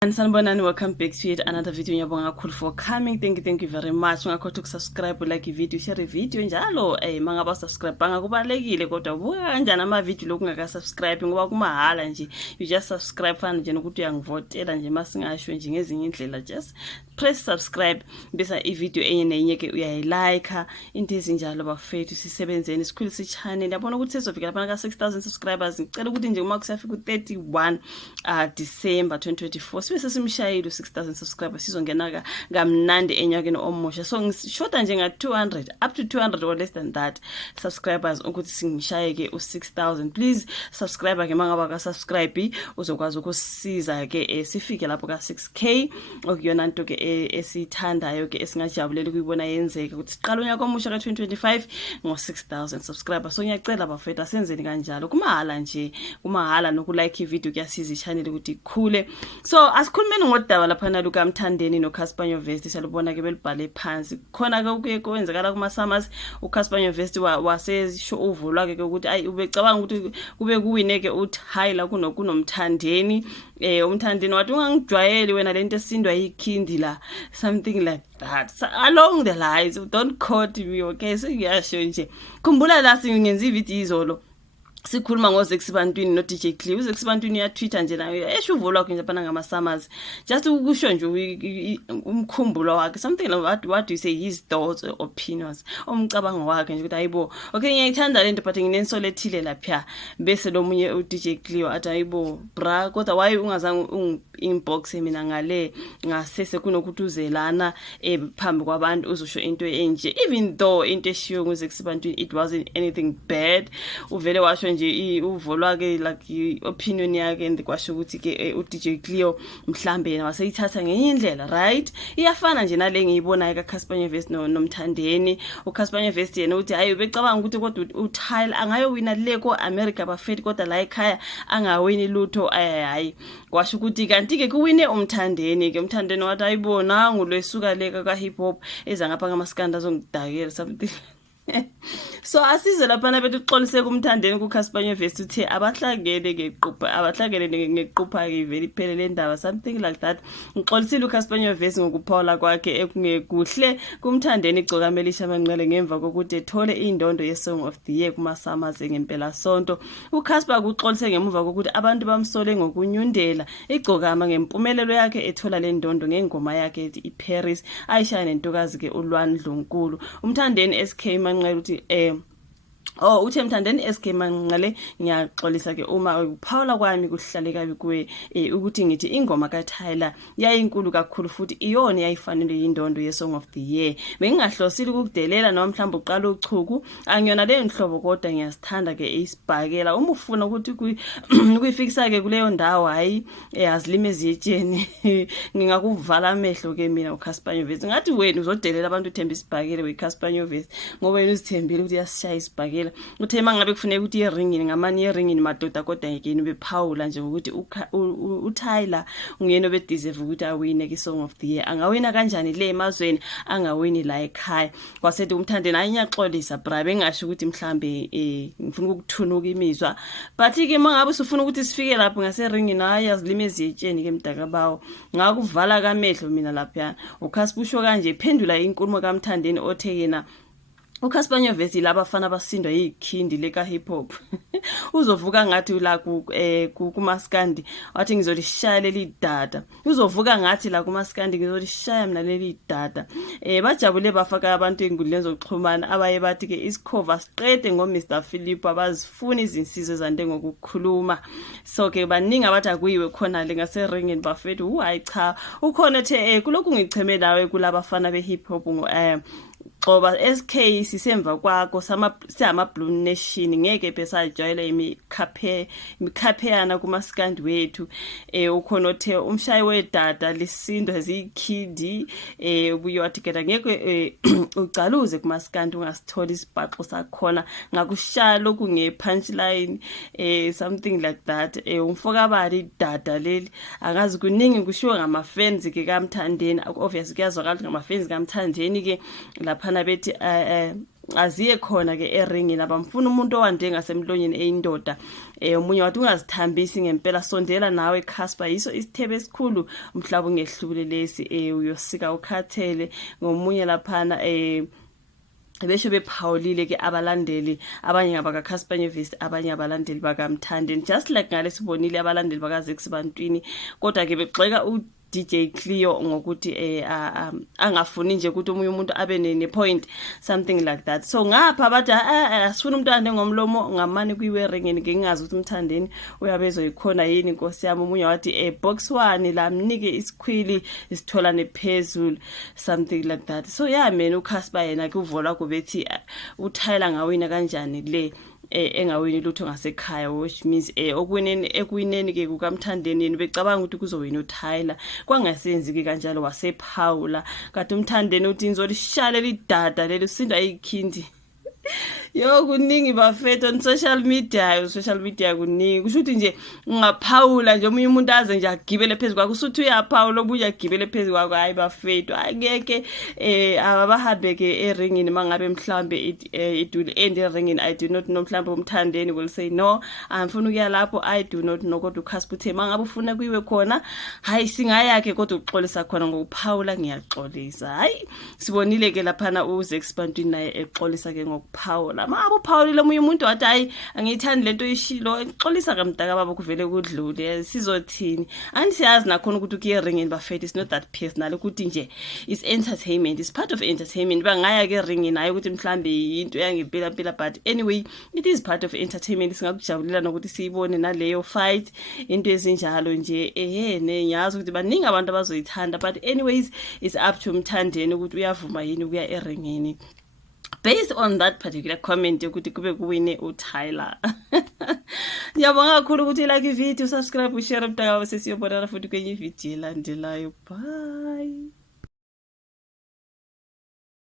And sanibonani, welcome back to yet another video. Ngiyabonga kakhulu for coming. Thank you very much. Ungakhohlwa ukusubscribe, like video, share video njalo. Mangaba subscribe banga kubalekile kodwa ubuka kanjani ama video lokungaka subscribe ngoba kumahala nje. You just subscribe fana nje nokuthi uyangivotela nje masingasho nje ngezinye indlela. Just press subscribe bese ivideo enye nenye ke uyayilike into ezinjalo bafethu sisebenzeni sikhulisa ichannel. Yabona ukuthi sezofika lapha ka 6000 subscribers. Ngicela ukuthi nje uma kusafika u31 December 2024 sibe sesimshayile 6000 subscribers sizongena kamnandi enyakeni omusha. So ngishoda nje nga 200 up to 200 or less than that subscribers ukuthi singishaye ke u6000. Please subscribe ke mangaba ka subscribe uzokwazi ukusisiza ke sifike lapho ka 6k okuyona into ke esithandayo ke esingajabuleli kuyibona yenzeka ukuthi siqala unyaka omusha ka 2025 ngo 6000 subscribers. So ngiyacela bafethu asenzeni kanjalo kumahala nje kumahala nokulike ivideo kuyasiza ichannel ukuthi ikhule. So asikhulumeni ngodaba lapha na kukaMthandeni noCasper Nyovest siyalibona ke belibhale phansi khona ke kuye kwenzakala kuma summers uCasper Nyovest wasesho uvulwa ke ukuthi ayi ubecabanga ukuthi kube kuwine ke uTyla kunoMthandeni uMthandeni wathi ungangijwayeli wena lento esindwa yikhindi la something like that. So along the lines don't quote me, okay? So ngiyasho nje khumbula la singenza ivideo izolo sikhuluma ngoZexibantwini no DJ Clip. uZexibantwini ya Twitter nje nayo eshuvulwa ke nje phana ngama summers just ukusho nje umkhumbulo wakhe something like what do you say his thoughts or opinions umcabango wakhe nje ukuthi ayibo okay ngiyayithanda lento but nginensolo ethile lapha bese lo munye u DJ Clip athi ayibo bra kodwa why ungazange inbox mina ngale ngasese kunokutuzelana phambi kwabantu uzosho into enje even though into eshiyo ngoZexibantwini it wasn't anything bad uvele washo nje uvolwa ke like opinion yakhe and kwasho ukuthi ke uDJ Cleo mhlambe yena waseyithatha ngenye indlela right iyafana nje nale ngiyibona ka Casper Nyovest noMthandeni uCasper Nyovest yena uthi hayi ubecabanga ukuthi kodwa uTyla angayowina le ko America bafethi kodwa la ekhaya angawini lutho hayi kwasho ukuthi kanti ke kuwine uMthandeni ke uMthandeni wathi ayibona ngolwesuka leka ka hip hop eza ngapha ngamaskanda zongidakela something. So asize lapha na bethu uxolise kuMthandeni kuCasper Nyovest uthi abahlangene ngequpha ke vele iphelele indaba something like that. Ngixolisile uCasper Nyovest ngokuphawula kwakhe ekungekuhle kuMthandeni Igcokama Elisha Manqele ngemva kokuthi ethole indondo yeSong of the Year kuma summers ngempela sonto. uCasper kuxolise ngemuva kokuthi abantu bamsole ngokunyundela Igcokama ngempumelelo yakhe ethola le ndondo ngengoma yakhe ethi iParis ayishaya nentokazi ke uLwani Dlunkulu. uMthandeni SK Manqele uthi uthe Mthandeni SK Manqele ngiyaxolisa ke uma ukuphawula kwami kuhlale kabi kuwe ukuthi ngithi ingoma kaTyla yayinkulu kakhulu futhi iyona yayifanele indondo yeSong of the Year. Bengingahlosile ukukudelela noma mhlawumbe uqala uchuku angiyona le nhlobo kodwa ngiyasithanda ke isibhakela uma ufuna ukuthi kuyifikisa ke kuleyo ndawo hayi azilimezi yetsheni ngingakuvala amehlo ke mina uCasper Nyovest ngathi wena uzodelela abantu uthemba isibhakele weCasper Nyovest ngoba yena uzithembile ukuthi yasishaya isibhakela. Uthe mangabe kufuneka ukuthi eringini ngamani eringini madoda kodwa ngekeni bephawula nje ukuthi uTyla ungena obedeserve ukuthi awine ke Song of the Year angawina kanjani le emazweni angawini la ekhaya. Kwasethi uMthandeni ayiyaxolisa bra bengasho ukuthi mhlambe ngifuna ukuthunuka imizwa but ke mangabe usufuna ukuthi sifike lapho ngaseringini hayi azilimezi yetsheni ke mdaka bawo ngakuvala kamehlo mina lapha. uCasper usho kanje iphendula inkulumo kaMthandeni othe yena uCasper Nyovest laba bafana basindwa yikhindi leka hip hop uzovuka ngathi la kumaskandi wathi ngizolishaya leli data uzovuka ngathi la kumaskandi ngizolishaya mina leli data. Bajabule bafaka abantu engudleni zokuxhumana abaye bathi ke isikhova siqede ngoMr Philip abazifuna izinsizo zande ngokukhuluma. So ke baningi abathi akuyiwe khona le ngaseringini bafethu hayi cha ukhona the kuloko ngicheme lawe kulabafana behip hop ngoba SK sisemva kwakho sama Blue Nation ngeke besajwayela imikhapheyana kumaskandi wethu ukhona othe umshayi wedada lisindwa zikhidi ubuye wathikela ngeke ucaluze kumaskandi ungasithola isibhaxo sakhona ngakushaya lokhu ngepunchline something like that. Umfoka bali dada leli angazi kuningi kushiwo ngama fans ke kaMthandeni obviously kuyazwakala ngama fans kaMthandeni ke lapha abafana bethi aziye khona ke eringini abamfuna umuntu owande ngasemlonyeni eyindoda. Omunye wathi ungazithambisi ngempela, sondela nawe eCasper, yiso isithebe esikhulu umhlaba ungehlule lesi, uyosika ukhathele. Ngomunye laphana besho bephawulile ke abalandeli abanye ngabakaCasper Nyovest, abanye abalandeli bakaMthandeni, just like ngale sibonile abalandeli bakaZexibantwini, kodwa ke begxeka DJ Cleo ngokuthi angafuni nje ukuthi omunye umuntu abe ne-point, something like that. So ngapha bathi asifuna umuntu ande ngomlomo ngamani kwiweringini, ngingazi ukuthi uMthandeni uyabezwe ikhona yini inkosi yami. Omunye wathi box 1 la mnike isikhwili isithola nephezulu, something like that. So yeah man, uCasper yena kuvola kubethi uTyla ngawina kanjani le engawini lutho ngasekhaya, which means ekuwineni ke kukaMthandeni becabanga ukuthi kuzowina uTyla, kwangasenzi ke kanjalo, wasephawula. Kade uMthandeni uthi inzolishale lidada leli usinda ikhindi. Yo kuningi bafethu on social media kuningi, kusho ukuthi nje ungaphawula nje omunye umuntu aze nje agibele phezulu kwakho, usuthi uyaphawula omunye agibele phezulu kwakho. Hayi bafethu, angeke abahambe ke eringini mangabe mhlambe it will end eringini. I do not know, mhlambe uMthandeni will say no, angifuna ukuya lapho, I do not know. Kodwa uCasper uthe mangabe ufuna kuyiwe khona, hayi singayakhe, kodwa uxolisa khona ngokuphawula, ngiyaxolisa. Hayi sibonile ke laphana uZexibantwini naye exolisa ke ngokuphawula. Mabo phawulile omunye umuntu wathi hayi angiyithandi lento ishilo, exolisa kamdaka baba kuvele kudlule, sizothini. Siyazi nakhona ukuthi ukuye eringini bafethu, it's not that personal, ukuthi nje it's entertainment, it's part of entertainment. Bangaya ke eringini hayi ukuthi mhlambe into yangempela mpela, but anyway it is part of entertainment. Singakujabulela nokuthi siyibone naleyo fight, into ezinjalo nje. Ngiyazi ukuthi baningi abantu abazoyithanda, but anyways it's up to uMthandeni ukuthi uyavuma yini ukuya eringini based on that particular comment ukuthi kube kuwine uTyla. Ngiyabonga kakhulu ukuthi like ivideo, subscribe, ushare, mntaka bese siyobonana futhi kwenye ivideo elandelayo. Bye.